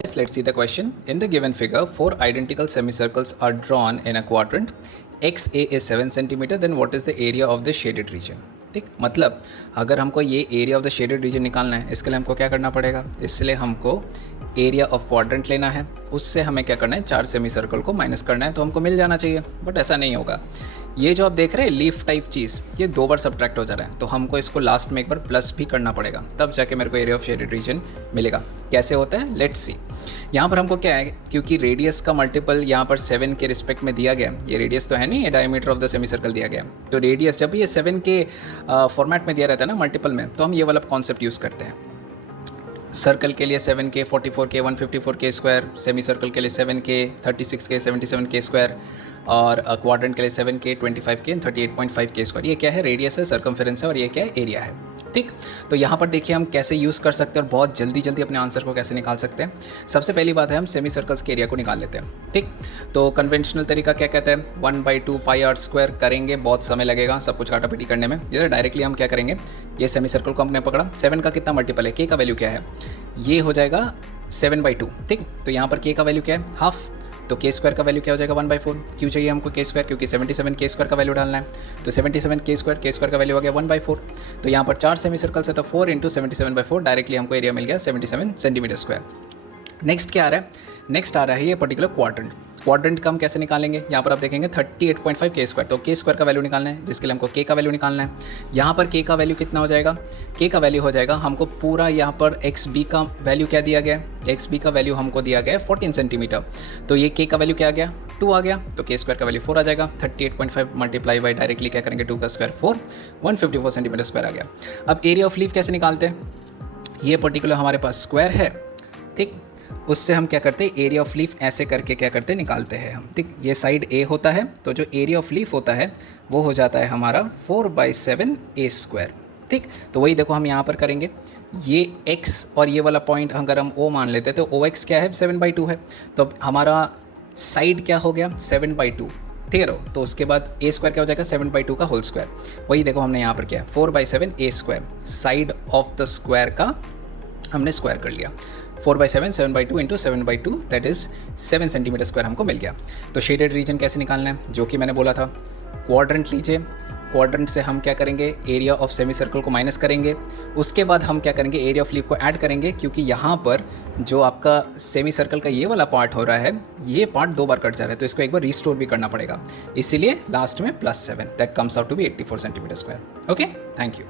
Yes, let's see the question. In the given figure, four identical semicircles are drawn in a quadrant. XA is 7 centimeter. Then what is the area of the shaded region? ठीक, मतलब अगर हमको ये area of the shaded region निकालना है, इसके लिए हमको क्या करना पड़ेगा, इसलिए हमको एरिया ऑफ क्वाड्रेंट लेना है, उससे हमें क्या करना है, 4 सेमी सर्कल को माइनस करना है, तो हमको मिल जाना चाहिए, बट ऐसा नहीं होगा। ये जो आप देख रहे हैं लीफ टाइप चीज़, ये 2 बार सब्ट्रैक्ट हो जा रहा है, तो हमको इसको लास्ट में एक बार प्लस भी करना पड़ेगा, तब जाके मेरे को एरिया ऑफ शेडेड रीजन मिलेगा। कैसे होता है, लेट्स सी। यहाँ पर हमको क्या है, क्योंकि रेडियस का मल्टीपल यहाँ पर 7 के रिस्पेक्ट में दिया गया, ये रेडियस तो है नहीं, ये diameter of the semi circle दिया गया, तो रेडियस जब ये 7 के फॉर्मेट में दिया रहता है ना मल्टीपल में, तो हम ये वाला कॉन्सेप्ट यूज़ करते हैं। सर्कल के लिए 7K, 44K, 154K square, semi circle के लिए 7K, 36K, 77K स्क्वायर, और क्वाड्रेंट के लिए 7K, 25K, 38.5K स्क्वायर। ये क्या है, रेडियस है, सर्कमफेरेंस है, और ये क्या है, एरिया है। ठीक, तो यहाँ पर देखिए हम कैसे यूज़ कर सकते हैं और बहुत जल्दी जल्दी अपने आंसर को कैसे निकाल सकते हैं। सबसे पहली बात है, हम सेमी सर्कल्स के एरिया को निकाल लेते हैं। ठीक, तो कन्वेंशनल तरीका क्या कहता है, 1/2 पाई आर स्क्वायर करेंगे, बहुत समय लगेगा सब कुछ काटापीटी करने में। जैसे डायरेक्टली हम क्या करेंगे, ये सेमी सर्कल को हमने पकड़ा, 7 का कितना मल्टीपल है, K का वैल्यू क्या है, ये हो जाएगा 7/2। ठीक, तो यहाँ पर K का वैल्यू क्या है, हाफ, तो K स्क्वायर का वैल्यू क्या हो जाएगा, 1/4। क्यों चाहिए हमको K स्क्वायर, क्योंकि 77 K स्क्वायर का वैल्यू डालना है, तो 77 K स्क्वायर का वैल्यू हो गया 1/4। तो यहाँ पर 4 सेमी सर्कल्स है, तो 4 × 77/4, डायरेक्टली हमको एरिया मिल गया 77 सेंटीमीटर स्क्वायर। नेक्स्ट क्या आ रहा है, नेक्स्ट आ रहा है ये पर्टिकुलर क्वाड्रेंट। क्वाड्रेंट का हम कैसे निकालेंगे, यहाँ पर आप देखेंगे 38.5 K स्क्वायर, तो K स्क्वायर का वैल्यू निकालना है, जिसके लिए हमको K का वैल्यू निकालना है। यहाँ पर K का वैल्यू कितना हो जाएगा, K का वैल्यू हो जाएगा हमको पूरा, यहाँ पर XB का वैल्यू क्या दिया गया है, XB का वैल्यू हमको दिया गया है 14 सेंटीमीटर, तो ये K का वैल्यू क्या आ गया, 2 आ गया, तो K स्क्वायर का वैल्यू 4 आ जाएगा। 38.5 मल्टीप्लाई बाई डायरेक्टली क्या करेंगे, 2 का स्क्वायर 4, 154 सेंटीमीटर स्क्वायर आ गया। अब एरिया ऑफ लीफ कैसे निकालते हैं, ये पर्टिकुलर हमारे पास स्क्वायर है, ठीक, उससे हम क्या करते हैं, एरिया ऑफ लीफ ऐसे करके क्या करते हैं, निकालते हैं हम। ठीक, ये साइड A होता है, तो जो एरिया ऑफ लीफ होता है वो हो जाता है हमारा 4/7 A स्क्वायर। ठीक, तो वही देखो हम यहाँ पर करेंगे, ये x और ये वाला पॉइंट अगर हम O मान लेते हैं, तो OX क्या है, 7/2 है, तो अब हमारा साइड क्या हो गया, 7/2। ठीक है, तो उसके बाद A स्क्वायर क्या हो जाएगा, 7/2 का होल स्क्वायर। वही देखो हमने यहाँ पर किया 4/7 A square, side of the square का हमने स्क्वायर कर लिया, 4/7, 7/2 × 7/2, दैट इज़ 7 सेंटीमीटर स्क्वायर हमको मिल गया। तो शेडेड रीजन कैसे निकालना है, जो कि मैंने बोला था, क्वाड्रेंट लीजिए, क्वाड्रेंट से हम क्या करेंगे, एरिया ऑफ सेमी सर्कल को माइनस करेंगे, उसके बाद हम क्या करेंगे, एरिया ऑफ लीफ को ऐड करेंगे, क्योंकि यहाँ पर जो आपका सेमी सर्कल का ये वाला पार्ट हो रहा है, ये पार्ट 2 बार कट जा रहा है, तो इसको एक बार रिस्टोर भी करना पड़ेगा, इसीलिए लास्ट में +7, that comes out to be 84 centimetre square. Okay, thank you.